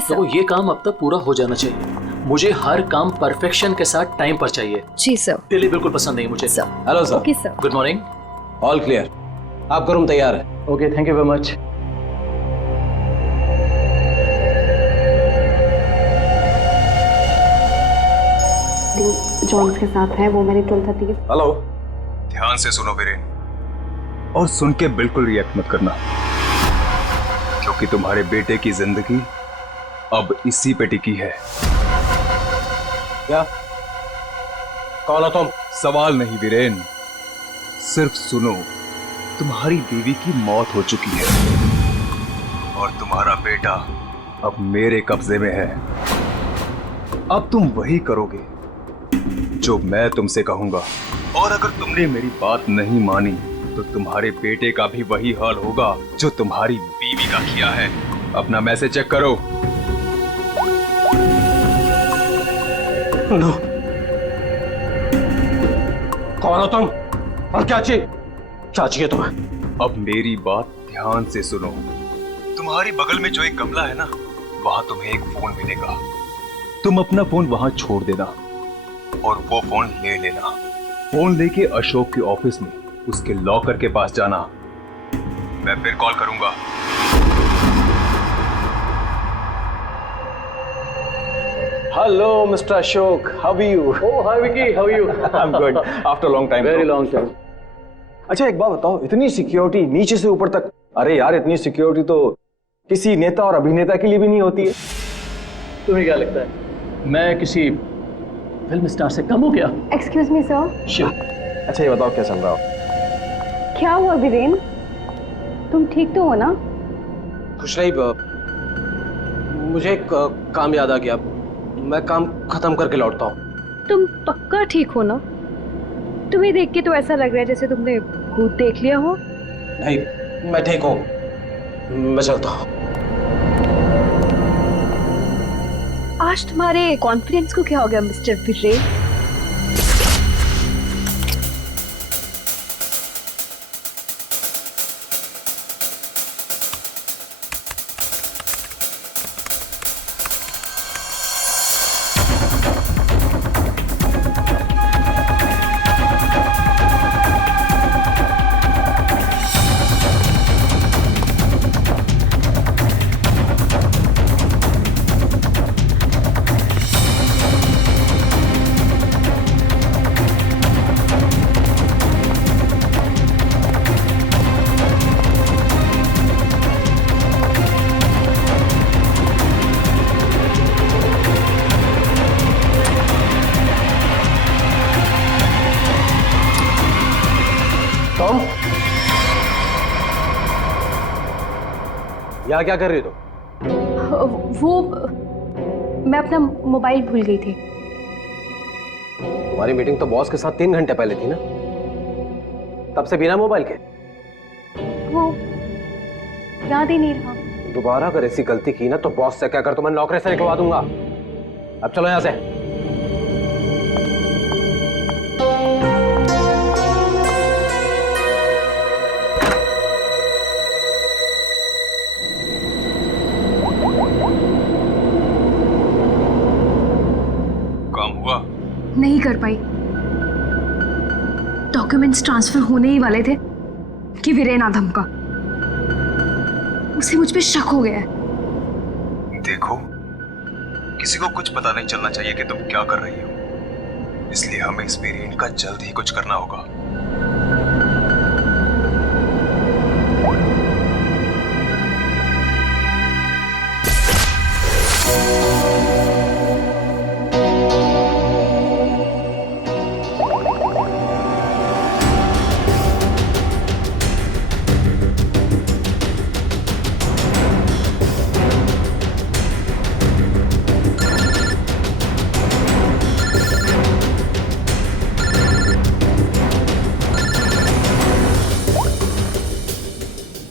Sir. तो ये काम अब तक पूरा हो जाना चाहिए। मुझे हर काम परफेक्शन के साथ टाइम पर चाहिए। जी सर। डिले बिल्कुल पसंद नहीं मुझे। Sir. Hello sir. Okay sir. Good morning. All clear, आपका रूम तैयार है। Okay, thank you very much. Jones के साथ है, वो मेरी 12:30 के। हेलो। ध्यान से सुनो वीरेन, और सुन के बिल्कुल रिएक्ट मत करना, क्योंकि तुम्हारे बेटे की जिंदगी अब इसी पे टिकी है। क्या? कौन हो तुम? सवाल नहीं वीरेन, सिर्फ सुनो। तुम्हारी बीवी की मौत हो चुकी है और तुम्हारा बेटा अब मेरे कब्जे में है। अब तुम वही करोगे जो मैं तुमसे कहूंगा, और अगर तुमने मेरी बात नहीं मानी तो तुम्हारे बेटे का भी वही हाल होगा जो तुम्हारी बीवी का किया है। अपना मैसेज चेक करो। नो। कौन हो तुम और क्या चाहिए तुम्हें? अब मेरी बात ध्यान से सुनो। तुम्हारी बगल में जो एक गमला है ना, वहां तुम्हें एक फोन मिलेगा। तुम अपना फोन वहां छोड़ देना और वो फोन ले लेना। फोन लेके अशोक के ऑफिस में उसके लॉकर के पास जाना। मैं फिर कॉल करूंगा। Hello mister Ashok, how are you? Oh hi Vicky, how are you? I am good after long time. Very long time. अच्छा एक बात बताओ, इतनी सिक्योरिटी नीचे से ऊपर तक? अरे यार, इतनी सिक्योरिटी तो किसी नेता और अभिनेता के लिए भी नहीं होती है। तुम्हें क्या लगता है मैं किसी फिल्म स्टार से कम हूँ क्या? Excuse me sir. श्योर। अच्छा ये बताओ क्या चल रहा हो? क्या हुआ वीरेन, तुम ठीक तो हो ना? खुश रही। मुझे एक काम याद आ गया, मैं काम खत्म करके लौटता हूँ। तुम पक्का ठीक हो ना? तुम्हें देख के तो ऐसा लग रहा है जैसे तुमने भूत देख लिया हो। नहीं, मैं ठीक हूँ, मैं चलता हूँ। आज तुम्हारे कॉन्फिडेंस को क्या हो गया मिस्टर वीरेन? यहाँ क्या कर रही हो तुम? वो मैं अपना मोबाइल भूल गई थी। तुम्हारी मीटिंग तो बॉस के साथ 3 घंटे पहले थी ना, तब से बिना मोबाइल के? वो याद ही नहीं रहा। दोबारा अगर ऐसी गलती की ना तो बॉस से कहकर तुम्हें नौकरी से निकलवा दूंगा। अब चलो यहाँ से। काम हुआ? नहीं कर पाई। डॉक्यूमेंट्स ट्रांसफर होने ही वाले थे कि वीरेन आधम का, उसे मुझ पे शक हो गया है। देखो, किसी को कुछ पता नहीं चलना चाहिए कि तुम क्या कर रही हो, इसलिए हमें इस वेरिएंट का जल्द ही कुछ करना होगा।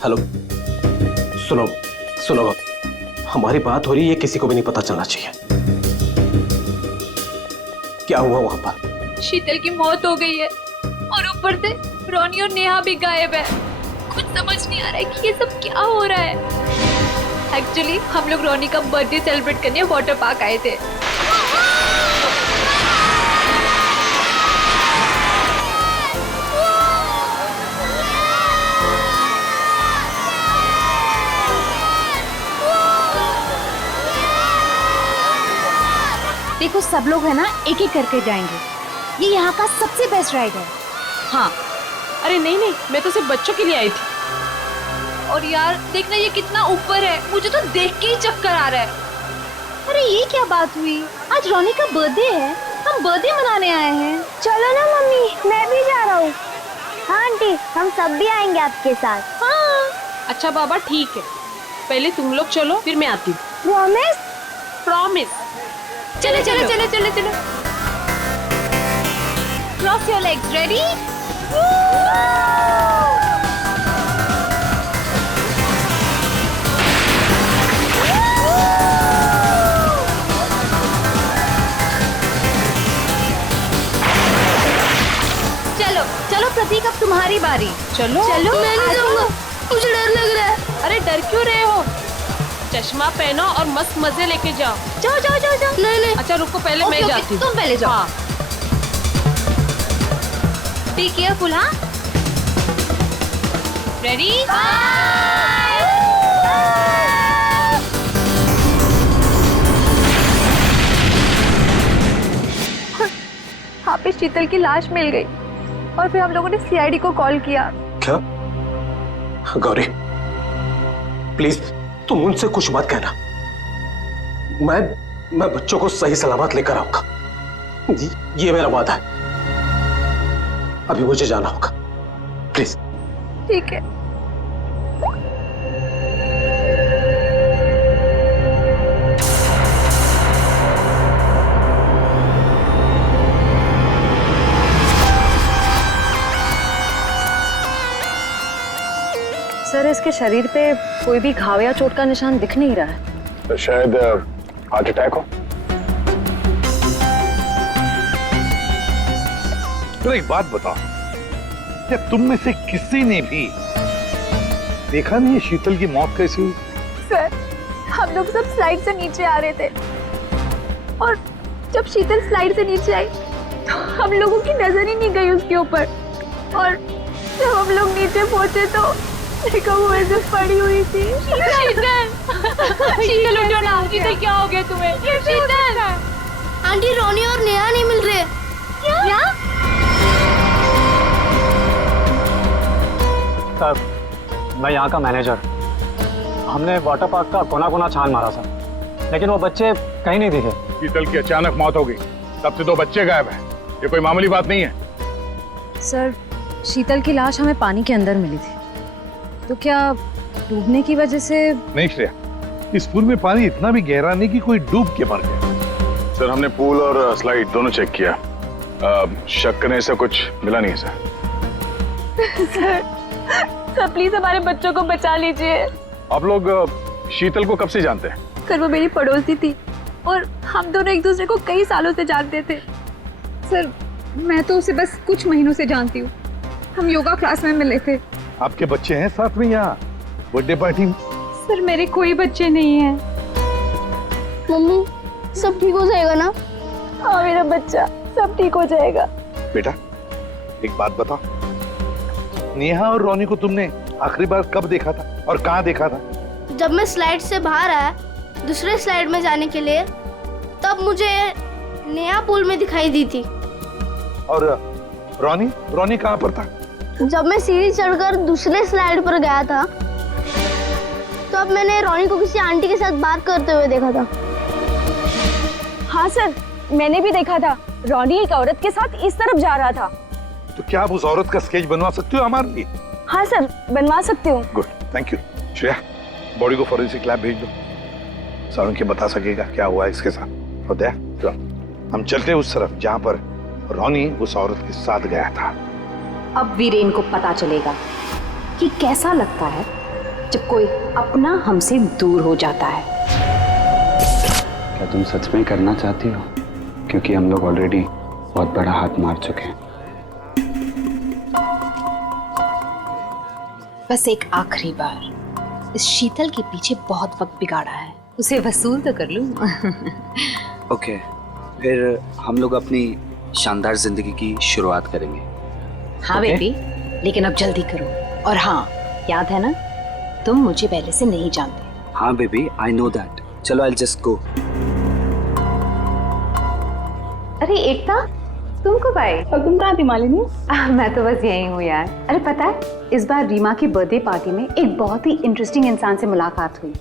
हेलो, सुनो सुनो, हमारी बात हो रही है, किसी को भी नहीं पता चलना चाहिए। क्या हुआ वहां पर? शीतल की मौत हो गई है और ऊपर से रोनी और नेहा भी गायब है। कुछ समझ नहीं आ रहा है कि ये सब क्या हो रहा है। एक्चुअली हम लोग रोनी का बर्थडे सेलिब्रेट करने वाटर पार्क आए थे। देखो सब लोग है ना एक एक करके जाएंगे। ये यहाँ का सबसे बेस्ट राइड है। हाँ। अरे नहीं नहीं, मैं तो सिर्फ बच्चों के लिए आई थी। और यार देखना ये कितना ऊपर है, मुझे तो देख के ही चक्कर आ रहा है। अरे ये क्या बात हुई? आज रोनी का बर्थडे है, हम बर्थडे मनाने आए हैं। चलो ना मम्मी, मैं भी जा रहा हूँ। हाँ आंटी, हम सब भी आएंगे आपके साथ। हाँ। अच्छा बाबा ठीक है, पहले तुम लोग चलो फिर मैं आती हूँ। प्रॉमिस? प्रॉमिस। चलो चलो चलो चलो चलो। Cross your legs, ready? चलो चलो प्रतीक, अब तुम्हारी बारी। चलो चलो। मैं नहीं जाऊंगा, मुझे डर लग रहा है। अरे डर क्यों रहे हो? चश्मा पहनो और मस्त मजे लेके जाओ। जाओ जाओ जाओ जाओ। नहीं नहीं, अच्छा रुको, पहले मैं जाती हूँ। तुम पहले जाओ। हाँ। Be careful. हाँ, रेडी? वहाँ पे शीतल की लाश मिल गई और फिर हम लोगों ने सीआईडी को कॉल किया। क्या? गौरी प्लीज तुम उनसे कुछ मत कहना। मैं बच्चों को सही सलामत लेकर आऊंगा, ये मेरा वादा है। अभी मुझे जाना होगा, प्लीज। ठीक है। सर इसके शरीर पे कोई भी घाव या चोट का निशान दिख नहीं रहा है। तो शायद हार्ट अटैक हो। तो एक बात बताओ, क्या तुम में से किसी ने भी देखा नहीं है शीतल की मौत कैसी हुई? सर हम लोग सब स्लाइड से नीचे आ रहे थे और जब शीतल स्लाइड से नीचे आई तो हम लोगों की नजर ही नहीं गई उसके ऊपर, और जब हम लोग नीचे पहुंचे तो देखो वो ऐसे पड़ी हुई थी। शीतल शीतल उठो ना। शीतल क्या हो गया तुम्हें? शीतल आंटी, रोनी और नेहा नहीं मिल रहे। क्या? सर मैं यहाँ का मैनेजर। हमने वाटर पार्क का कोना कोना छान मारा सर, लेकिन वो बच्चे कहीं नहीं दिखे। शीतल की अचानक मौत हो गई, तब से 2 बच्चे गायब हैं। ये कोई मामूली बात नहीं है। सर शीतल की लाश हमें पानी के अंदर मिली थी, तो क्या डूबने की वजह से? नहीं श्रेया, इस पूल में पानी इतना भी गहरा नहीं कि कोई डूब के मर गया। सर हमने पूल और स्लाइड दोनों चेक किया, शक करने से कुछ मिला नहीं है सर। सर प्लीज हमारे बच्चों को बचा लीजिए। आप लोग शीतल को कब से जानते हैं? सर वो मेरी पड़ोसी थी और हम दोनों एक दूसरे को कई सालों से जानते थे। सर मैं तो उसे बस कुछ महीनों से जानती हूँ, हम योगा क्लास में मिले थे। आपके बच्चे हैं साथ में यहाँ बर्थडे पार्टी में? सर मेरे कोई बच्चे नहीं हैं। मम्मी सब ठीक हो जाएगा ना? हाँ मेरा बच्चा, सब ठीक हो जाएगा। बेटा एक बात बताओ, नेहा और रोनी को तुमने आखिरी बार कब देखा था और कहाँ देखा था? जब मैं स्लाइड से बाहर आया दूसरे स्लाइड में जाने के लिए, तब मुझे नेहा पूल में दिखाई दी थी। और रोनी कहाँ पर था? जब मैं सीढ़ी चढ़कर दूसरे स्लाइड पर गया था, तब मैंने रोनी को किसी आंटी के साथ बात करते हुए देखा था। हाँ सर मैंने भी देखा था, रोनी एक औरत के साथ इस तरफ जा रहा था। तो क्या आप उस औरत का स्केच बनवा सकते हो हमारे लिए? हाँ सर बनवा सकती हूँ। Good, thank you. Shreya body को फॉरेंसिक लैब भेज दो, सारुण के बता सकेगा क्या हुआ है इसके साथ। और दया तो हम चलते उस तरफ जहाँ पर रोनी उस औरत के साथ गया था। अब वीरेन को पता चलेगा कि कैसा लगता है जब कोई अपना हमसे दूर हो जाता है। क्या तुम सच में करना चाहती हो? क्योंकि हम लोग ऑलरेडी बहुत बड़ा हाथ मार चुके हैं। बस एक आखिरी बार इस शीतल के पीछे बहुत वक्त बिगाड़ा है, उसे वसूल तो कर लूं। ओके, फिर हम लोग अपनी शानदार जिंदगी की शुरुआत करेंगे। हाँ बेबी, लेकिन अब जल्दी करो। और हाँ, याद है ना, तुम मुझे पहले से नहीं जानते। हाँ बेबी, आई नो दैट। चलो आई जस्ट गो। अरे एकता, तुम कब आई? और तुम कहाँ थी मालिनी? मैं तो बस यही हूँ यार। अरे पता है, इस बार रीमा की बर्थडे पार्टी में एक बहुत ही इंटरेस्टिंग इंसान से मुलाकात हुई।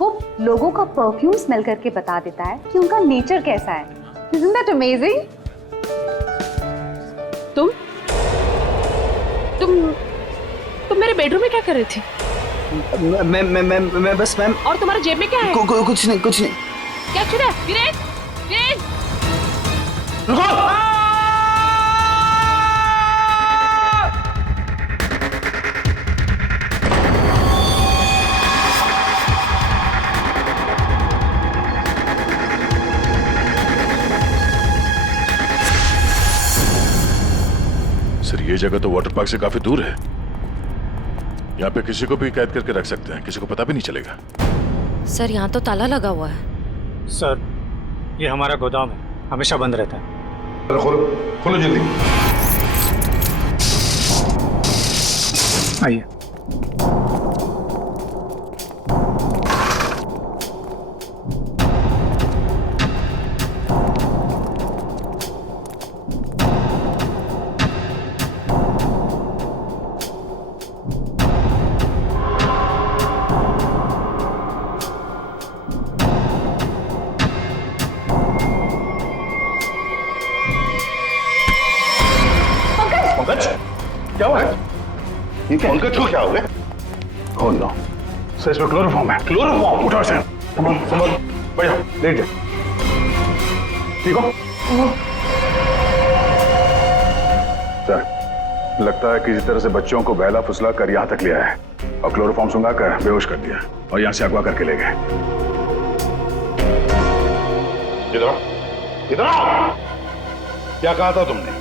वो लोगों का परफ्यूम स्मेल करके बता देता है कि उनका नेचर कैसा है। Isn't that amazing? तुम मेरे बेडरूम में क्या कर रही थी? मैं बस मैम। और तुम्हारे जेब में क्या है? कुछ नहीं। क्या छुरा है? वीरेन, वीरेन! सर, ये जगह तो वाटर पार्क से काफी दूर है। यहाँ पे किसी को भी कैद करके रख सकते हैं, किसी को पता भी नहीं चलेगा। सर, यहाँ तो ताला लगा हुआ है। सर, ये हमारा गोदाम है, हमेशा बंद रहता है। खोलो जल्दी। आइए। पंकज, क्या हुआ है? ये क्या? पंकज को क्या हो गया? Oh no. सर, इसमें क्लोरोफॉर्म है। क्लोरोफॉर्म? उठो इसे। संभल, बैठ जाओ, लेट जाओ। ठीक हो? सर, लगता है किसी तरह से बच्चों को बहला फुसला कर यहाँ तक लिया है और क्लोरोफॉर्म सुंघा कर बेहोश कर दिया और यहाँ से अगवा करके ले गए। इधर आओ, इधर आओ। क्या कहा था तुमने?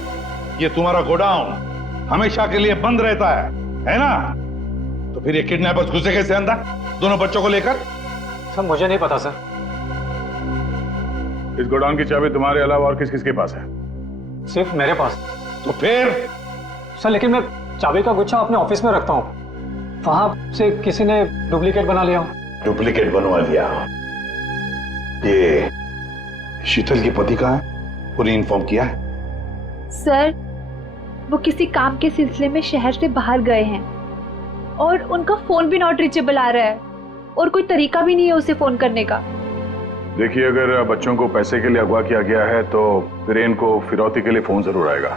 ये तुम्हारा गोडाउन हमेशा के लिए बंद रहता है ना? तो फिर ये किडनैपर्स घुसे कैसे अंदर दोनों बच्चों को लेकर? सर, मुझे नहीं पता सर। इस गोडाउन की चाबी तुम्हारे अलावा और किस किस के पास है? सिर्फ मेरे पास। तो फिर? सर, लेकिन मैं चाबी का गुच्छा अपने ऑफिस में रखता हूँ, वहां से किसी ने डुप्लीकेट बना लिया। डुप्लीकेट बनवा लिया? ये शीतल के पति का है? उन्हें इन्फॉर्म किया है? सर, वो किसी काम के सिलसिले में शहर से बाहर गए हैं और उनका फोन भी नॉट रीचेबल आ रहा है और कोई तरीका भी नहीं है उसे फोन करने का। देखिए, अगर बच्चों को पैसे के लिए अगवा किया गया है तो वीरेन को फिरौती के लिए फोन जरूर आएगा।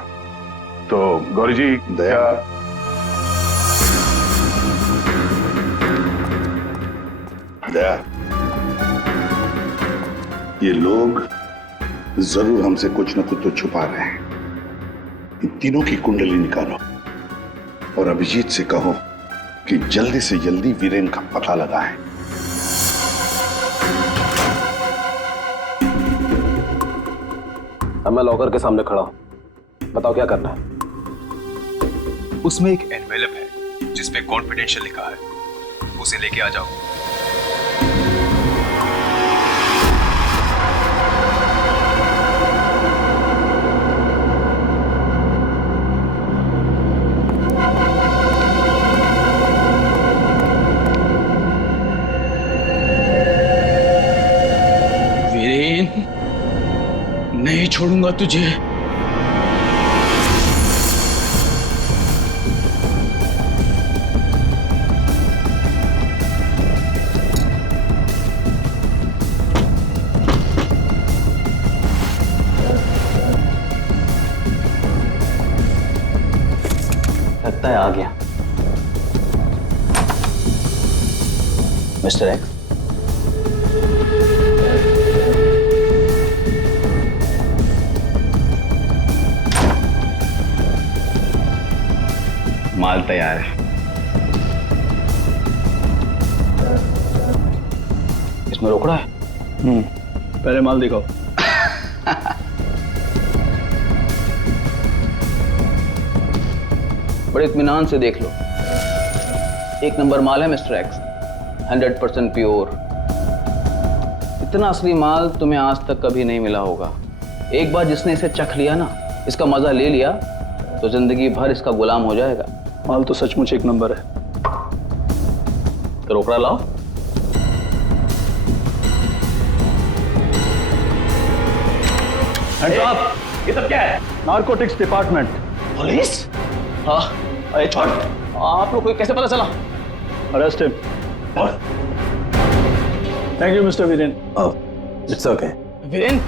तो गौरी जी, दया, ये लोग जरूर हमसे कुछ न कुछ तो छुपा रहे हैं। इन तीनों की कुंडली निकालो और अभिजीत से कहो कि जल्दी से जल्दी वीरेन का पता लगाएं। अब मैं लॉकर के सामने खड़ा हूं, बताओ क्या करना है? उसमें एक एनवेलप है जिसपे कॉन्फिडेंशियल लिखा है, उसे लेके आ जाओ। नहीं छोड़ूंगा तुझे। लगता है आ गया मिस्टर एक्स। माल तैयार है। इसमें रोकड़ा है? पहले माल दिखाओ। बड़े इत्मीनान से देख लो, एक नंबर माल है मिस्टर एक्स। 100% प्योर। इतना असली माल तुम्हें आज तक कभी नहीं मिला होगा। एक बार जिसने इसे चख लिया ना, इसका मजा ले लिया, तो जिंदगी भर इसका गुलाम हो जाएगा। माल तो सचमुच एक नंबर है। तो रोकड़ा लाओ। ये सब क्या है? Narcotics department. पुलिस? हाँ, अरे छोड़। आप लोग को कैसे पता चला? Arrest him. Thank you mister Viren. It's okay. Viren,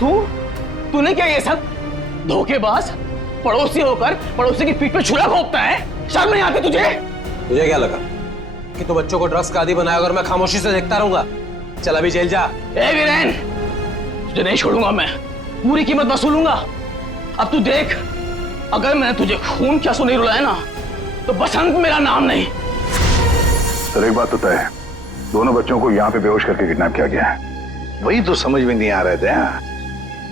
तूने क्या ये सब? धोखेबाज, पड़ोसी होकर पड़ोसी की पीठ पे छुरा घोंपता है। शर्म नहीं आती तुझे? तुझे क्या लगा कि तू बच्चों को ड्रग्स का आदी बनाया और मैं खामोशी से देखता रहूंगा? चल अभी जेल जा। ए वीरेन, तुझे नहीं छोड़ूंगा मैं। पूरी कीमत वसूलूंगा। अब तू देख, अगर मैंने तुझे खून क्या सुनी रुलाया ना, तो बसंत मेरा नाम नहीं। सर एक बात तो तय है, दोनों बच्चों को यहाँ पे बेहोश करके किडनैप किया गया है। वही तो समझ में नहीं आ रहा था,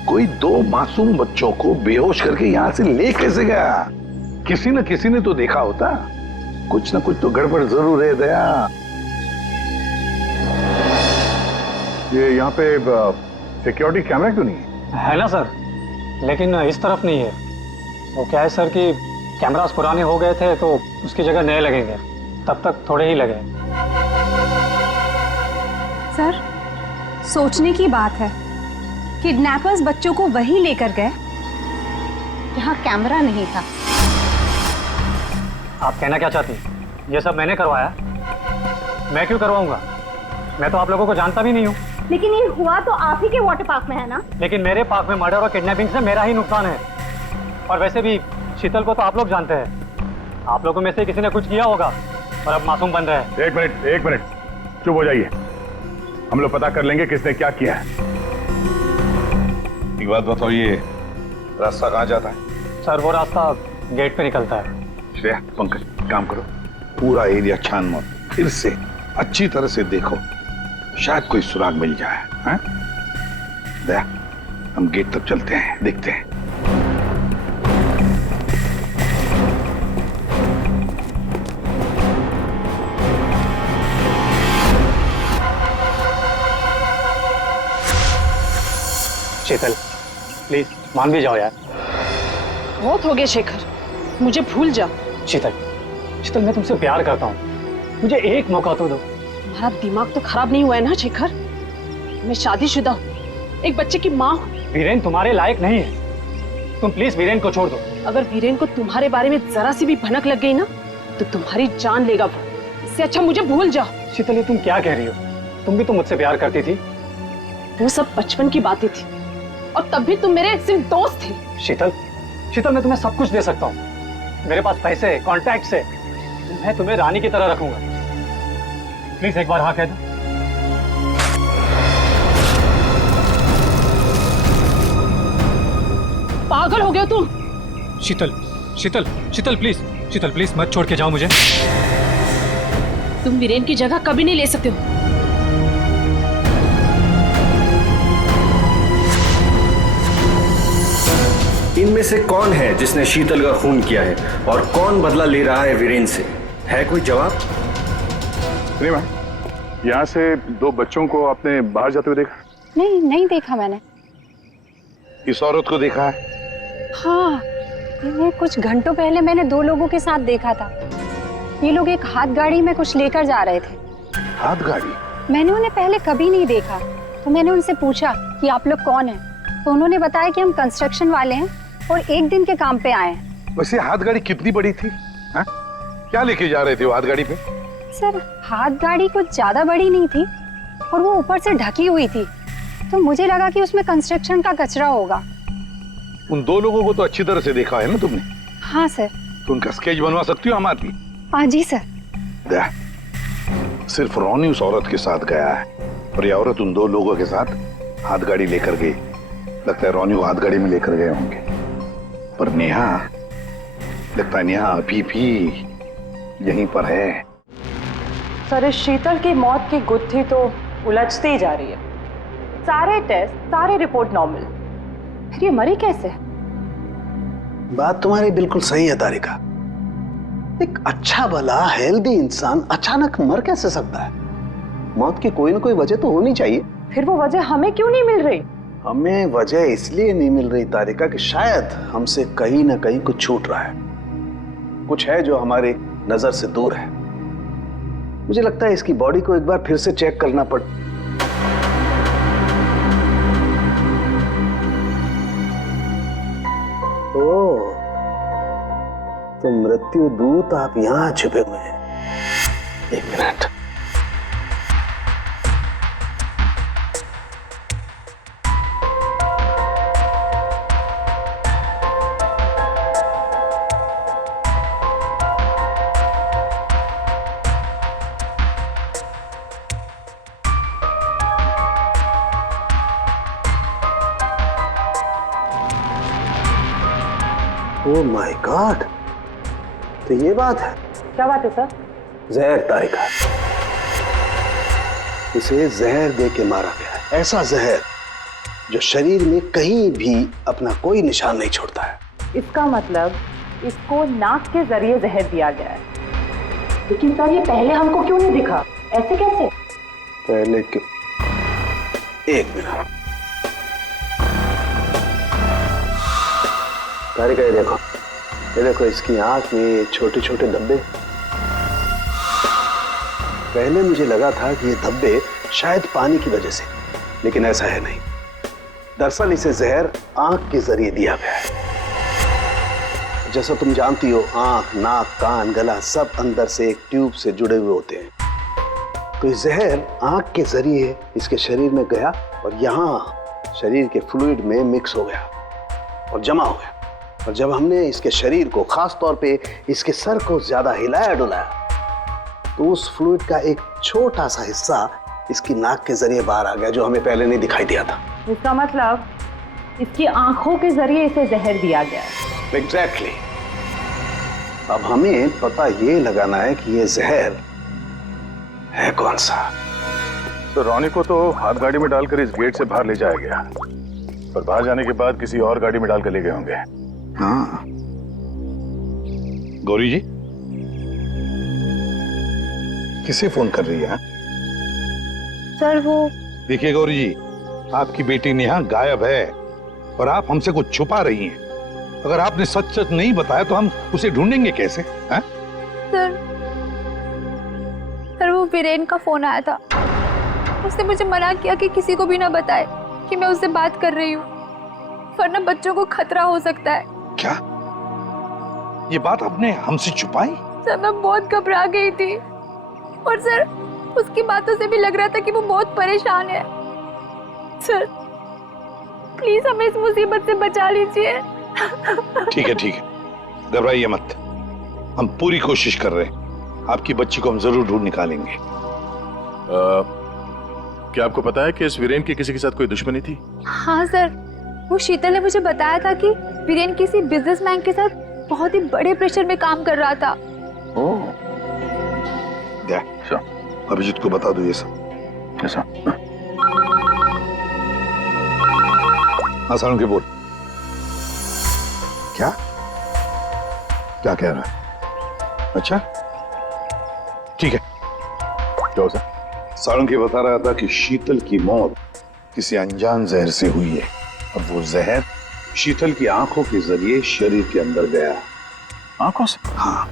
कोई दो मासूम बच्चों को बेहोश करके यहाँ से ले कैसे गया? किसी न किसी ने तो देखा होता। कुछ न कुछ तो गड़बड़ जरूर है दया। ये यहाँ पे सिक्योरिटी कैमरा क्यों नहीं है ना सर, लेकिन इस तरफ नहीं है। वो क्या है सर कि कैमरास पुराने हो गए थे तो उसकी जगह नए लगेंगे, तब तक थोड़े ही लगे। सर, सोचने की बात है, किडनैपर्स बच्चों को वहीं लेकर गए जहां कैमरा नहीं था। आप कहना क्या चाहती? ये सब मैंने करवाया? मैं क्यों करवाऊंगा? मैं तो आप लोगों को जानता भी नहीं हूँ। लेकिन ये हुआ तो आप ही के वाटर पार्क में है ना? लेकिन मेरे पार्क में मर्डर और किडनैपिंग से मेरा ही नुकसान है। और वैसे भी शीतल को तो आप लोग जानते हैं। आप लोगों में से किसी ने कुछ किया होगा और अब मासूम बन रहे हैं। एक मिनट चुप हो जाइए, हम लोग पता कर लेंगे किसने क्या किया है। एक बात बताओ, ये रास्ता कहाँ जाता है? सर वो रास्ता गेट पे निकलता है। श्रेया, पंकज, काम करो, पूरा एरिया छान मत, फिर से अच्छी तरह से देखो, शायद कोई सुराग मिल जाए। हैं? दया, हम गेट तक चलते हैं, देखते हैं। शीतल, प्लीज मान भी जाओ यार। बहुत हो गया शेखर, मुझे भूल जा। शीतल, मैं तुमसे प्यार करता हूँ, मुझे एक मौका तो दो। तुम्हारा दिमाग तो खराब नहीं हुआ है ना शेखर? मैं शादीशुदा हूँ, एक बच्चे की माँ हूँ। वीरेन तुम्हारे लायक नहीं है, तुम प्लीज वीरेन को छोड़ दो। अगर वीरेन को तुम्हारे बारे में जरा सी भी भनक लग गई ना, तो तुम्हारी जान लेगा वो। इससे अच्छा मुझे भूल जाओ। शीतल, ये तुम क्या कह रही हो? तुम भी तो मुझसे प्यार करती थी। वो सब बचपन की बातें थी, और तब भी तुम मेरे सिर्फ दोस्त थे। शीतल, मैं तुम्हें सब कुछ दे सकता हूँ। मेरे पास पैसे, कॉन्टैक्ट है, मैं तुम्हें रानी की तरह रखूंगा। प्लीज एक बार हाँ कह दो। पागल हो गए तुम? शीतल प्लीज मत छोड़ के जाओ मुझे। तुम वीरेन की जगह कभी नहीं ले सकते हो। इनमें से कौन है जिसने शीतल का खून किया है और कौन बदला ले रहा है वीरेन से? है कोई जवाब? रीमा, यहाँ से दो बच्चों को आपने बाहर जाते हुए देखा? नहीं देखा मैंने। इस औरत को देखा है? हाँ, इन्हें कुछ घंटों पहले मैंने दो लोगों के साथ देखा था। ये लोग एक हाथ गाड़ी में कुछ लेकर जा रहे थे। हाथ गाड़ी? मैंने उन्हें पहले कभी नहीं देखा, तो मैंने उनसे पूछा कि आप लोग कौन हैं, तो उन्होंने बताया कि हम कंस्ट्रक्शन वाले हैं और एक दिन के काम पे आए हैं। वैसे हाथ गाड़ी कितनी बड़ी थी? हा? क्या लेके जा रहे थे वो हाथ गाड़ी पे? सर, हाथ गाड़ी कुछ ज्यादा बड़ी नहीं थी और वो ऊपर से ढकी हुई थी, तो मुझे लगा कि उसमें कंस्ट्रक्शन का कचरा होगा। उन दो लोगों को तो अच्छी तरह से देखा है ना तुमने? हाँ सर। तो उनका स्केच बनवा सकती हो हमारे लिए? हाँ जी सर। दया, सिर्फ रोनी उस औरत के साथ गया है और ये औरत उन दो लोगों के साथ हाथ गाड़ी लेकर गई। लगता है रोनी को हाथ गाड़ी में लेकर गए होंगे, पर नेहा, लगता है नेहा अभी भी यहीं पर है। सर, इस शीतल की मौत की गुत्थी तो उलझती ही जा रही है। सारे टेस्ट, सारी रिपोर्ट नॉर्मल, फिर ये मरी कैसे? बात तुम्हारी बिल्कुल सही है तारिका। एक अच्छा भला हेल्दी इंसान अचानक मर कैसे सकता है? मौत की कोई ना कोई वजह तो होनी चाहिए। फिर वो वजह हमें क्यों नहीं मिल रही? हमें वजह इसलिए नहीं मिल रही तारिका कि शायद हमसे कहीं ना कहीं कुछ छूट रहा है, कुछ है जो हमारी नजर से दूर है। मुझे लगता है इसकी बॉडी को एक बार फिर से चेक करना पड़। ओह, तो मृत्यु दूत आप यहां छुपे हुए हैं। एक मिनट। ओह माय गॉड, तो ये बात है। क्या बात है सर? जहर तारिका, इसे जहर दे के मारा गया है। ऐसा जहर जो शरीर में कहीं भी अपना कोई निशान नहीं छोड़ता है। इसका मतलब इसको नाक के जरिए जहर दिया गया है। लेकिन सर, ये पहले हमको क्यों नहीं दिखा? ऐसे कैसे? पहले क्यों? एक मिनट तारिका, ये देखो इसकी आंख में छोटे छोटे धब्बे। पहले मुझे लगा था कि ये धब्बे शायद पानी की वजह से, लेकिन ऐसा है नहीं। दरअसल इसे जहर आंख के जरिए दिया गया है। जैसा तुम जानती हो, आंख, नाक, कान, गला सब अंदर से एक ट्यूब से जुड़े हुए होते हैं। तो ये जहर आंख के जरिए इसके शरीर में गया और यहाँ शरीर के फ्लूइड में मिक्स हो गया और जमा हो गया। और जब हमने इसके शरीर को, खास तौर पे इसके सर को ज्यादा हिलाया डुलाया, तो उस फ्लूइड का एक छोटा सा हिस्सा इसकी नाक के जरिए बाहर आ गया, जो हमें पहले नहीं दिखाई दिया था। इसका मतलब इसकी आंखों के जरिए इसे जहर दिया गया है। एग्जैक्टली। अब हमें पता ये लगाना है कि ये जहर है कौन सा। तो रॉनी को तो हाथ गाड़ी में डालकर इस गेट से बाहर ले जाया गया, पर बाहर जाने के बाद किसी और गाड़ी में डालकर ले गए होंगे। हाँ। गौरी जी, किसे फोन कर रही है? सर वो देखिए गौरी जी, आपकी बेटी नेहा गायब है और आप हमसे कुछ छुपा रही हैं। अगर आपने सच सच नहीं बताया तो हम उसे ढूंढेंगे कैसे? हैं? सर वो वीरेन का फोन आया था। उसने मुझे मना किया कि किसी को भी ना बताए कि मैं उससे बात कर रही हूँ, वरना बच्चों को खतरा हो सकता है। क्या ये बात आपने हमसे छुपाई? सर मैं बहुत घबरा गई थी और सर उसकी बातों से भी लग रहा था कि वो बहुत परेशान है। सर प्लीज हमें इस मुसीबत से बचा लीजिए। ठीक है, घबराइए मत, हम पूरी कोशिश कर रहे हैं। आपकी बच्ची को हम जरूर ढूंढ निकालेंगे। क्या आपको पता है कि इस वीरेन की किसी के साथ कोई दुश्मनी थी? हाँ सर, वो शीतल ने मुझे बताया था कि वीरेन किसी बिजनेसमैन के साथ बहुत ही बड़े प्रेशर में काम कर रहा था। अभिजीत को बता दो ये सब। कैसा? हाँ सालुंके बोल। क्या क्या कह रहा है? अच्छा ठीक है। क्या सर? सालुंके बता रहा था कि शीतल की मौत किसी अनजान जहर से हुई है और वो जहर शीतल की आंखों के जरिए शरीर के अंदर गया। आंखों से? हाँ।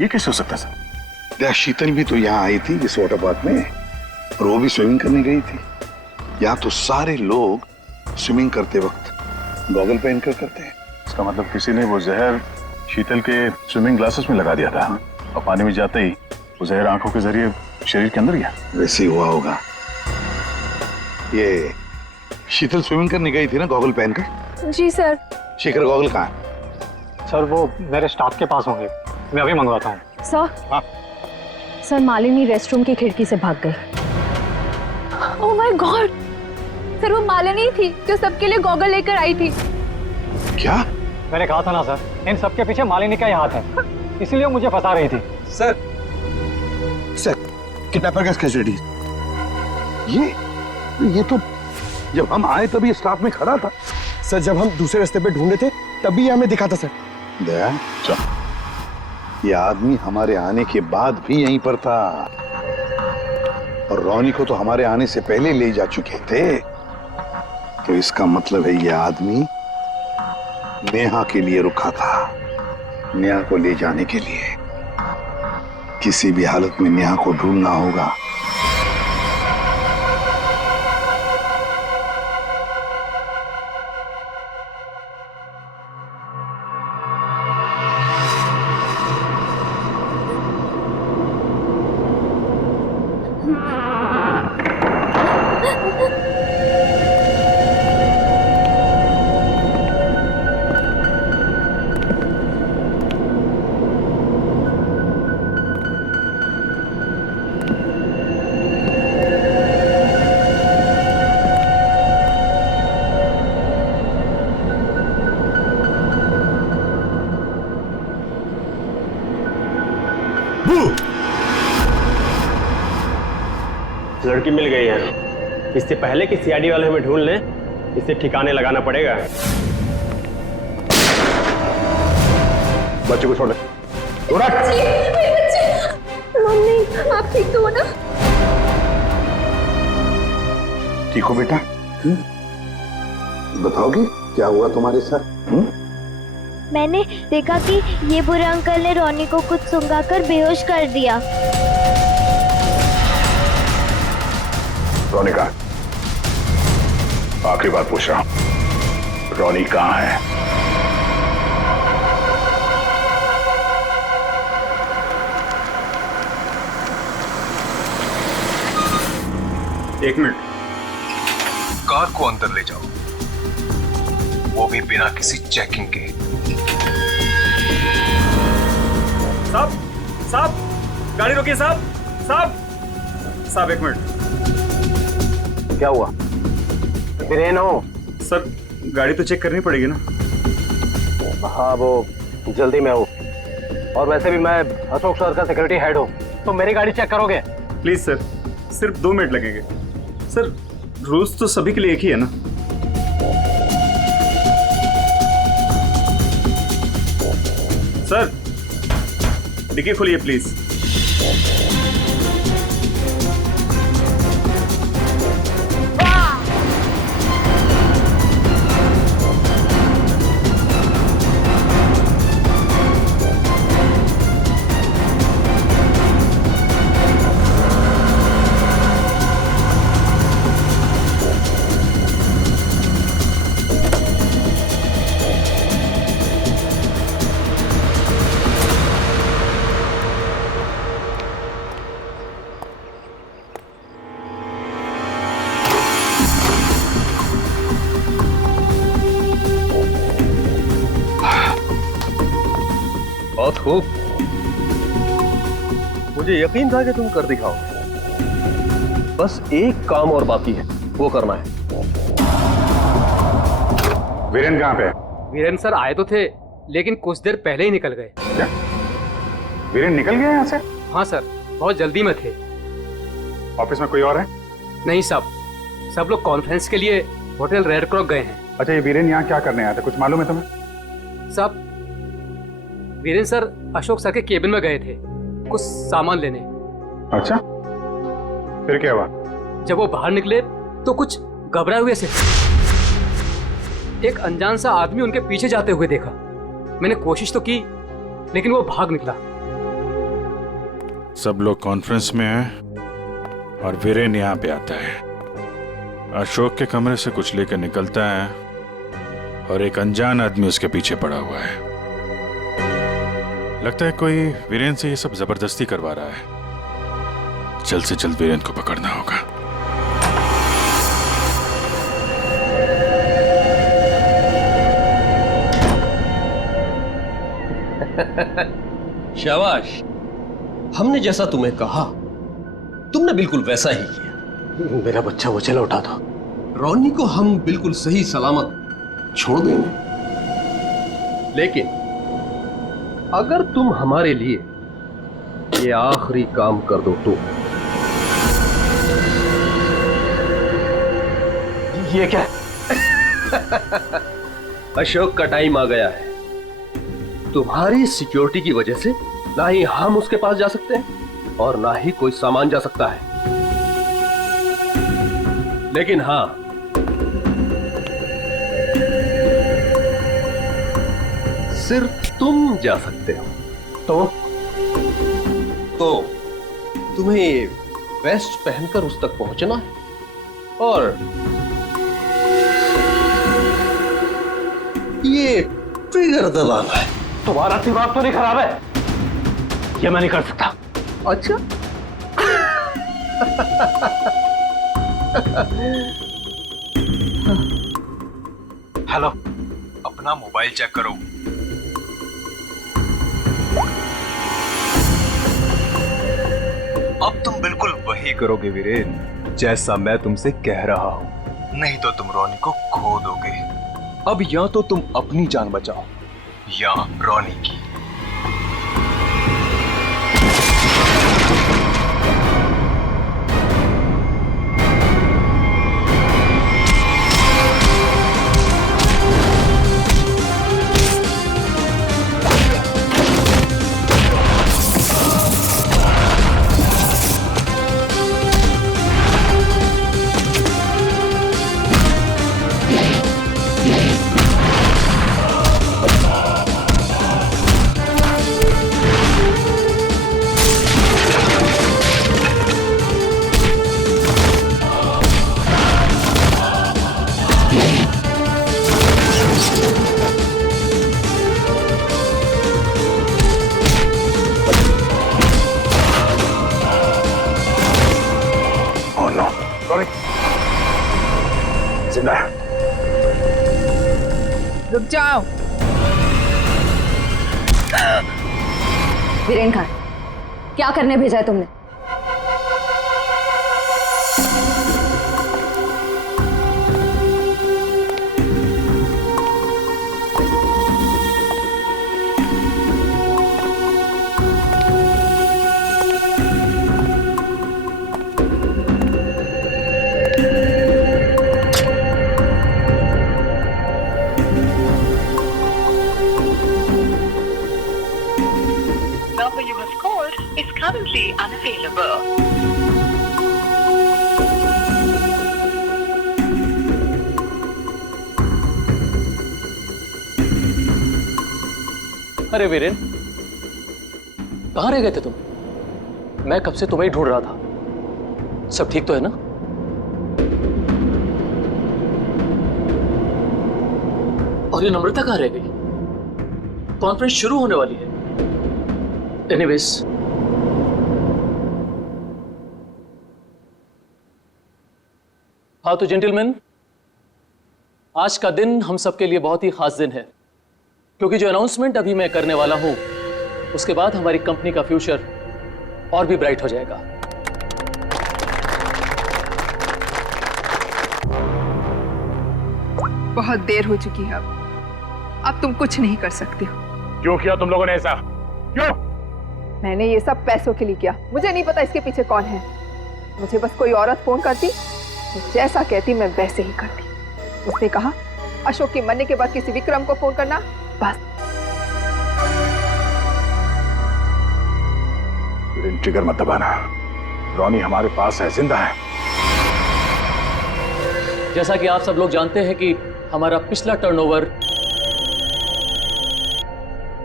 ये कैसे हो सकता है सर? शीतल भी तो यहाँ आई थी इस वाटर पार्क में, और वो भी स्विमिंग करने गई थी। यहाँ तो सारे लोग स्विमिंग करते वक्त गॉगल पहन कर करते हैं। इसका मतलब किसी ने वो जहर शीतल के स्विमिंग ग्लासेस में लगा दिया था और पानी में जाते ही वो जहर आंखों के जरिए शरीर के अंदर गया। वैसे ही हुआ होगा। ये शीतल स्विमिंग करने गई थी ना गॉगल पहनकर? जी सर। शेखर गॉगल कहाँ है? सर वो मेरे स्टाफ के पास होंगे, मैं अभी मंगवाता हूँ। सर हाँ? सर मालिनी रेस्टरूम की खिड़की से भाग गई। ओह माय गॉड, सर वो मालिनी थी जो सबके लिए गॉगल लेकर आई थी। क्या? मैंने कहा था ना सर, इन सबके पीछे मालिनी का ही हाथ है, इसीलिए मुझे फंसा रही थी। सर किडनैपर का स्केच रेडी। ये तो जब हम आए तभी स्टाफ में खड़ा था। सर जब हम दूसरे रास्ते पे ढूंढे थे तभी ये हमें दिखा था सर। दया, ये आदमी हमारे आने के बाद भी यहीं पर था। और रोनी को तो हमारे आने से पहले ले जा चुके थे। तो इसका मतलब है ये आदमी नेहा के लिए रुका था, नेहा को ले जाने के लिए। किसी भी हालत में नेहा को ढूंढना होगा। लड़की मिल गई है। इससे पहले कि सीआईडी वाले हमें ढूंढ लें, इसे ठिकाने लगाना पड़ेगा। बच्चे को छोड़। मम्मी आप ठीक तो हो ना? ठीक हो बेटा? बताओगे क्या हुआ तुम्हारे साथ? मैंने देखा कि ये बुरे अंकल ने रोनी को कुछ सुंघाकर बेहोश कर दिया। रोनी कहाँ? आखिरी बात पूछ रहा हूं, रोनी कहाँ है? एक मिनट, कार को अंदर ले जाओ, वो भी बिना किसी चेकिंग के। साहब, साहब, गाड़ी रोकिए साहब, साहब, साहब एक मिनट। क्या हुआ? वीरेन हो? सर गाड़ी तो चेक करनी पड़ेगी ना। हाँ वो जल्दी में हूँ, और वैसे भी मैं अशोक सर का सिक्योरिटी हेड हूँ, तो मेरी गाड़ी चेक करोगे? प्लीज सर, सिर्फ 2 मिनट लगेंगे। सर रूल्स तो सभी के लिए एक ही है ना। सर डिक्की खोलिए प्लीज। बहुत खूब, मुझे यकीन था कि तुम कर दिखाओगे। बस एक काम और बाकी है, वो करना है। वीरेन कहाँ पे है? वीरेन सर आए तो थे, लेकिन कुछ देर पहले ही निकल गए। क्या? वीरेन निकल गया यहाँ से? हाँ सर, बहुत जल्दी में थे। ऑफिस में कोई और है? नहीं साहब, सब लोग कॉन्फ्रेंस के लिए होटल रेड क्रॉक गए हैं। अच्छा, ये वीरेन यहाँ क्या करने आया था, कुछ मालूम है तुम्हें? साहब वीरेन सर अशोक सर के केबिन में गए थे कुछ सामान लेने। अच्छा, फिर क्या हुआ? जब वो बाहर निकले तो कुछ घबराए हुए से एक अनजान सा आदमी उनके पीछे जाते हुए देखा। मैंने कोशिश तो की, लेकिन वो भाग निकला। सब लोग कॉन्फ्रेंस में हैं और वीरेन यहाँ पे आता है। अशोक के कमरे से कुछ लेकर निकलता है और एक अनजान आदमी उसके पीछे पड़ा हुआ है। लगता है कोई वीरेन से ये सब जबरदस्ती करवा रहा है। जल्द से जल्द वीरेन को पकड़ना होगा। शाबाश, हमने जैसा तुम्हें कहा तुमने बिल्कुल वैसा ही किया। मेरा बच्चा वो चला उठा था। रोनी को हम बिल्कुल सही सलामत छोड़ देंगे, लेकिन अगर तुम हमारे लिए ये आखिरी काम कर दो तो। ये क्या? अशोक का टाइम आ गया है। तुम्हारी सिक्योरिटी की वजह से ना ही हम उसके पास जा सकते हैं और ना ही कोई सामान जा सकता है। लेकिन हाँ, सिर्फ तुम जा सकते हो। तो तुम्हें वेस्ट पहनकर उस तक पहुंचना है और ये ट्रिगर दबाना है। तुम्हारा दिमाग तो नहीं खराब है? ये मैं नहीं कर सकता। अच्छा हेलो, अपना मोबाइल चेक करो। अब तुम बिल्कुल वही करोगे वीरेन, जैसा मैं तुमसे कह रहा हूं, नहीं तो तुम रोनी को खो दोगे। अब या तो तुम अपनी जान बचाओ या रोनी की। रुक जाओ। वीरेन खान, क्या करने भेजा है तुमने? currently unavailable. अरे वीरेन, कहाँ रह गए थे तुम? मैं कब से तुम्हें ही ढूंढ रहा था। सब ठीक तो है ना? और ये नम्रता कहाँ रह गई? कॉन्फ्रेंस शुरू होने वाली है। एनीवेज, हाँ तो जेंटलमैन, आज का दिन हम सबके लिए बहुत ही खास दिन है, क्योंकि जो अनाउंसमेंट अभी मैं करने वाला हूं उसके बाद हमारी कंपनी का फ्यूचर और भी ब्राइट हो जाएगा। बहुत देर हो चुकी है, अब तुम कुछ नहीं कर सकते हो। क्यों किया तुम लोगों ने ऐसा? क्यों? मैंने ये सब पैसों के लिए किया। मुझे नहीं पता इसके पीछे कौन है। मुझे बस कोई औरत फोन करती, जैसा कहती मैं वैसे ही करती। उसने कहा अशोक के मरने के बाद किसी विक्रम को फोन करना, बस। ट्रिगर मत दबाना। रोनी हमारे पास है, जिंदा है। जैसा कि आप सब लोग जानते हैं कि हमारा पिछला टर्नओवर।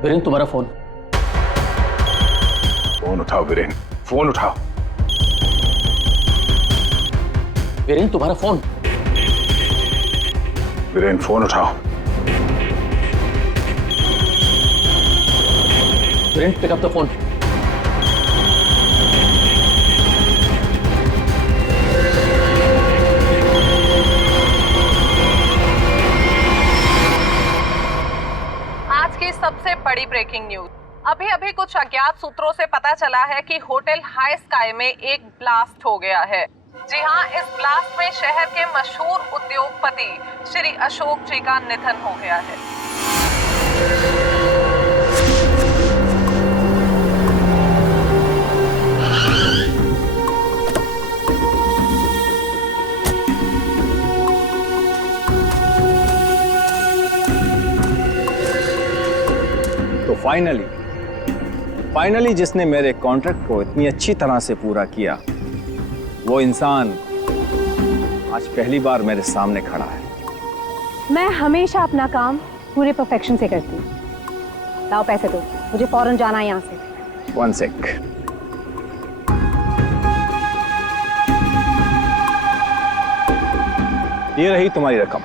वीरेन, तुम्हारा फोन। फोन उठाओ वीरेन, फोन उठाओ। वीरेन, तुम्हारा फोन। वीरेन, फोन उठाओ। Viren, pick up the phone. आज की सबसे बड़ी ब्रेकिंग न्यूज। अभी अभी कुछ अज्ञात सूत्रों से पता चला है कि होटल हाई स्काई में एक ब्लास्ट हो गया है। जी हां, इस ब्लास्ट में शहर के मशहूर उद्योगपति श्री अशोक जी का निधन हो गया है। तो फाइनली जिसने मेरे कॉन्ट्रैक्ट को इतनी अच्छी तरह से पूरा किया, वो इंसान आज पहली बार मेरे सामने खड़ा है। मैं हमेशा अपना काम पूरे परफेक्शन से करती हूँ। लाओ पैसे दो, मुझे फौरन जाना है यहाँ से। 1 सेक। ये रही तुम्हारी रकम,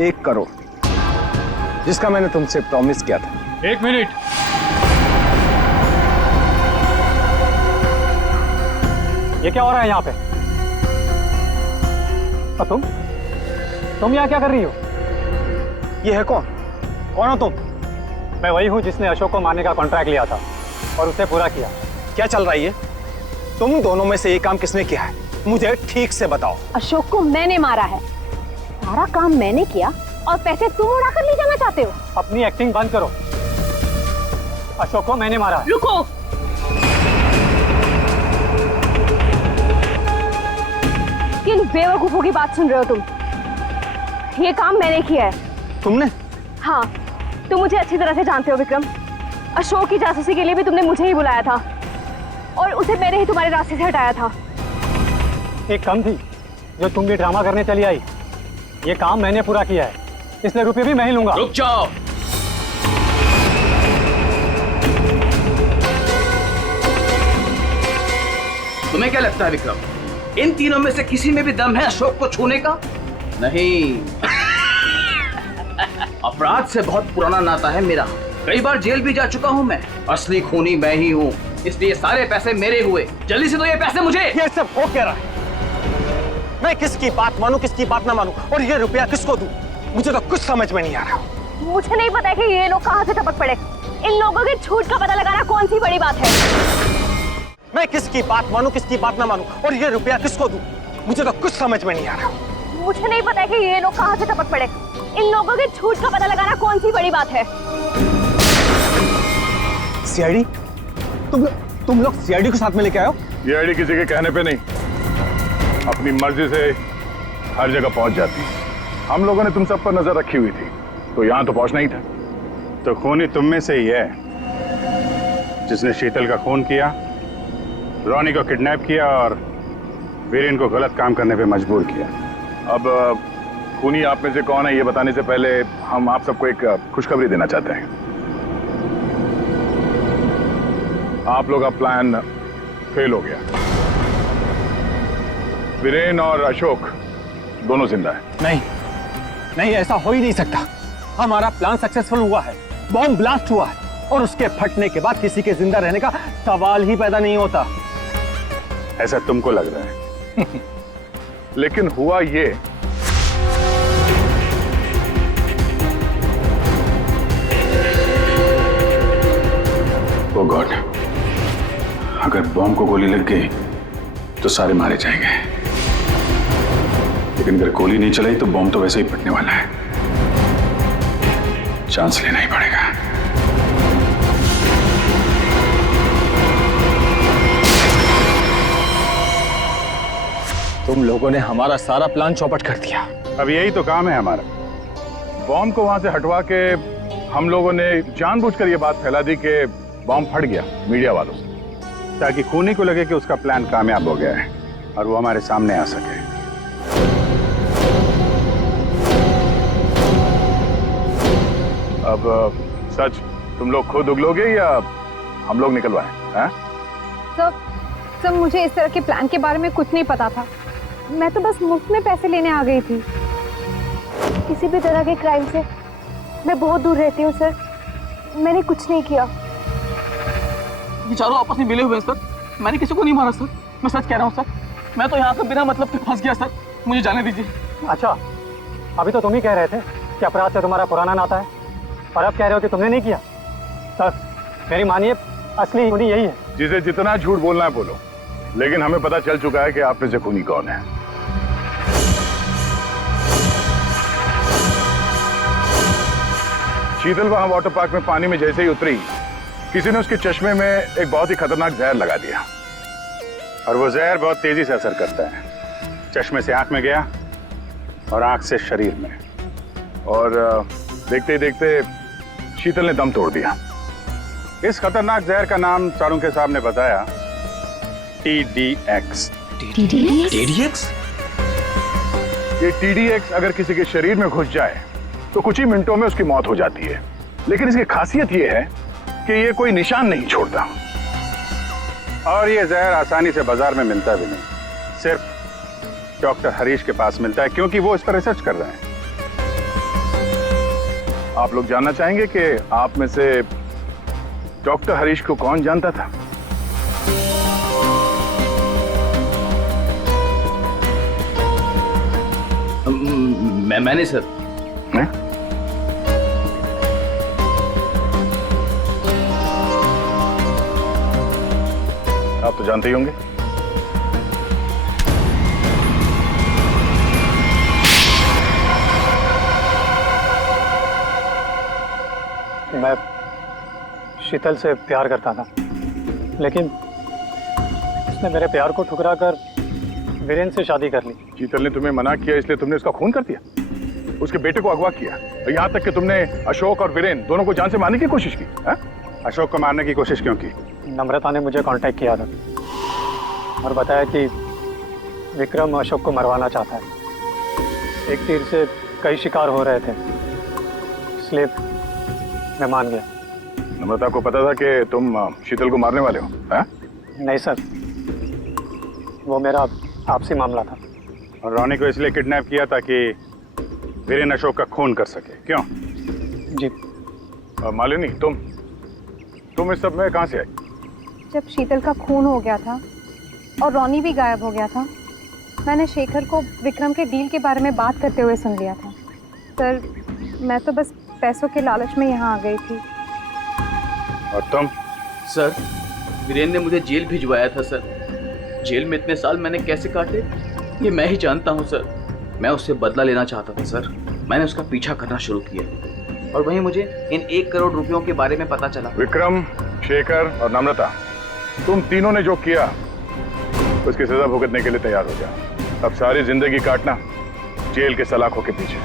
1 करोड़, जिसका मैंने तुमसे प्रॉमिस किया था। 1 मिनट। ये क्या हो रहा है यहाँ पे? और तुम यहाँ क्या कर रही हो? ये है कौन? कौन हो तुम? मैं वही हूँ जिसने अशोक को मारने का कॉन्ट्रैक्ट लिया था और उसे पूरा किया। क्या चल रहा है ये? तुम दोनों में से ये काम किसने किया है? मुझे ठीक से बताओ। अशोक को मैंने मारा है, सारा काम मैंने किया और पैसे तुम उड़ाकर ले जाना चाहते हो? अपनी एक्टिंग बंद करो। अशोक को मैंने मारा है। रुको, किन बेवकूफों की बात सुन रहे हो तुम? ये काम मैंने किया है। तुमने? हाँ, तुम मुझे अच्छी तरह से जानते हो विक्रम। अशोक की जासूसी के लिए भी तुमने मुझे ही बुलाया था और उसे मैंने ही तुम्हारे रास्ते से हटाया था। एक कम थी जो तुम भी ड्रामा करने चली आई। ये काम मैंने पूरा किया है, इसलिए रुपये भी मैं ही लूंगा। रुक जाओ। तुम्हें क्या लगता है विक्रम, इन तीनों में से किसी में भी दम है अशोक को छूने का? नहीं। अपराध से बहुत पुराना नाता है मेरा, कई बार जेल भी जा चुका हूं मैं। असली खूनी मैं ही हूं, इसलिए सारे पैसे मेरे हुए। जल्दी से दो ये पैसे मुझे। ये सब हो क्या रहा है? मैं किसकी बात मानूं, किसकी बात ना मानूं, और ये रुपया किसको दूं? मुझे तो कुछ समझ में नहीं आ रहा। मुझे नहीं पता कि ये लोग कहाँ से टपक पड़े। इन लोगों की झूठ का पता लगाना कौन सी बड़ी बात है? मैं किसकी बात मानूं, किसकी बात ना मानूं, और ये रुपया किसको दूं? मुझे तो कुछ समझ में नहीं आ रहा। मुझे नहीं पता कि ये लोग कहाँ से टपक पड़े। इन लोगों के झूठ का पता लगाना कौन सी बड़ी बात है? सीआईडी? तुम लोग सीआईडी को साथ में लेके आए हो? सीआईडी किसी के कहने पे नहीं, अपनी मर्जी से हर जगह पहुंच जाती है। हम लोगों ने तुम सब पर नजर रखी हुई थी, तो यहाँ तो पहुंचना ही था। तो खूनी तुम में से ही है जिसने शीतल का खून किया, रोनी को किडनैप किया और वीरेन को गलत काम करने पे मजबूर किया। अब खूनी आप में से कौन है ये बताने से पहले हम आप सबको एक खुशखबरी देना चाहते हैं। आप लोग का प्लान फेल हो गया। वीरेन और अशोक दोनों जिंदा है। नहीं, ऐसा हो ही नहीं सकता। हमारा प्लान सक्सेसफुल हुआ है, बॉम्ब ब्लास्ट हुआ है और उसके फटने के बाद किसी के जिंदा रहने का सवाल ही पैदा नहीं होता। ऐसा तुमको लग रहा है लेकिन हुआ ये, ओ गॉड, अगर बॉम्ब को गोली लग गई तो सारे मारे जाएंगे, लेकिन अगर गोली नहीं चलाई तो बॉम्ब तो वैसे ही फटने वाला है। चांस लेना ही पड़ेगा। तुम लोगों ने हमारा सारा प्लान चौपट कर दिया। अब यही तो काम है हमारा। बॉम्ब को वहां से हटवा के हम लोगों ने जानबूझकर ये बात फैला दी कि बॉम्ब फट गया मीडिया वालों से, ताकि खूनी को लगे कि उसका प्लान कामयाब हो गया है और वो हमारे सामने आ सके। अब सच तुम लोग खुद उगलोगे या हम लोग निकलवाएं? हैं? सर, मुझे इस तरह के प्लान के बारे में कुछ नहीं पता था। मैं तो बस मुफ्त में पैसे लेने आ गई थी। किसी भी तरह के क्राइम से मैं बहुत दूर रहती हूँ सर। मैंने कुछ नहीं किया। ये चारों आपस में मिले हुए हैं सर। मैंने किसी को नहीं मारा सर, मैं सच कह रहा हूँ सर। मैं तो यहाँ पे बिना मतलब के फंस गया सर, मुझे जाने दीजिए। अच्छा, अभी तो तुम ही कह रहे थे कि अपराध से तुम्हारा पुराना नाता है, और अब कह रहे हो कि तुमने नहीं किया। सर मेरी मानिए, असली खूनी यही है। जिसे जितना झूठ बोलना है बोलो, लेकिन हमें पता चल चुका है कि आप में से खूनी कौन है। शीतल वहां वाटर पार्क में पानी में जैसे ही उतरी, किसी ने उसके चश्मे में एक बहुत ही खतरनाक जहर लगा दिया, और वो जहर बहुत तेजी से असर करता है। चश्मे से आंख में गया और आंख से शरीर में, और देखते ही देखते शीतल ने दम तोड़ दिया। इस खतरनाक जहर का नाम चाणक्य साहब ने बताया TDX। TDX? ये TDX अगर किसी के शरीर में घुस जाए तो कुछ ही मिनटों में उसकी मौत हो जाती है, लेकिन इसकी खासियत ये है कि ये कोई निशान नहीं छोड़ता। और ये जहर आसानी से बाजार में मिलता भी नहीं, सिर्फ डॉक्टर हरीश के पास मिलता है, क्योंकि वो इस पर रिसर्च कर रहे हैं। आप लोग जानना चाहेंगे कि आप में से डॉक्टर हरीश को कौन जानता था? मैंने सर। आप तो जानते ही होंगे। मैं शीतल से प्यार करता था, लेकिन उसने मेरे प्यार को ठुकरा कर वीरेन से शादी कर ली। शीतल ने तुम्हें मना किया इसलिए तुमने उसका खून कर दिया, उसके बेटे को अगवा किया, और यहाँ तक कि तुमने अशोक और वीरेन दोनों को जान से मारने की कोशिश की। हा? अशोक को मारने की कोशिश क्यों की? नम्रता ने मुझे कांटेक्ट किया था और बताया कि विक्रम अशोक को मरवाना चाहता है। एक तीर से कई शिकार हो रहे थे, इसलिए मैं मान गया। नम्रता को पता था कि तुम शीतल को मारने वाले हो? हा? नहीं सर, वो मेरा आपसी मामला था। और रोनी को इसलिए किडनैप किया ताकि वीरेन अशोक का खून कर सके, क्यों? जी। और मालिनी, तुम इस सब में कहाँ से आई? जब शीतल का खून हो गया था और रोनी भी गायब हो गया था, मैंने शेखर को विक्रम के डील के बारे में बात करते हुए सुन लिया था। सर, मैं तो बस पैसों के लालच में यहाँ आ गई थी। और तुम? सर, वीरेन ने मुझे जेल भिजवाया था सर। जेल में इतने साल मैंने कैसे काटे ये मैं ही जानता हूँ सर। मैं उससे बदला लेना चाहता था सर। मैंने उसका पीछा करना शुरू किया और वहीं मुझे इन 1 करोड़ रुपयों के बारे में पता चला। विक्रम, शेखर और नम्रता, तुम तीनों ने जो किया उसकी सजा भुगतने के लिए तैयार हो जाओ। अब सारी जिंदगी काटना जेल के सलाखों के पीछे।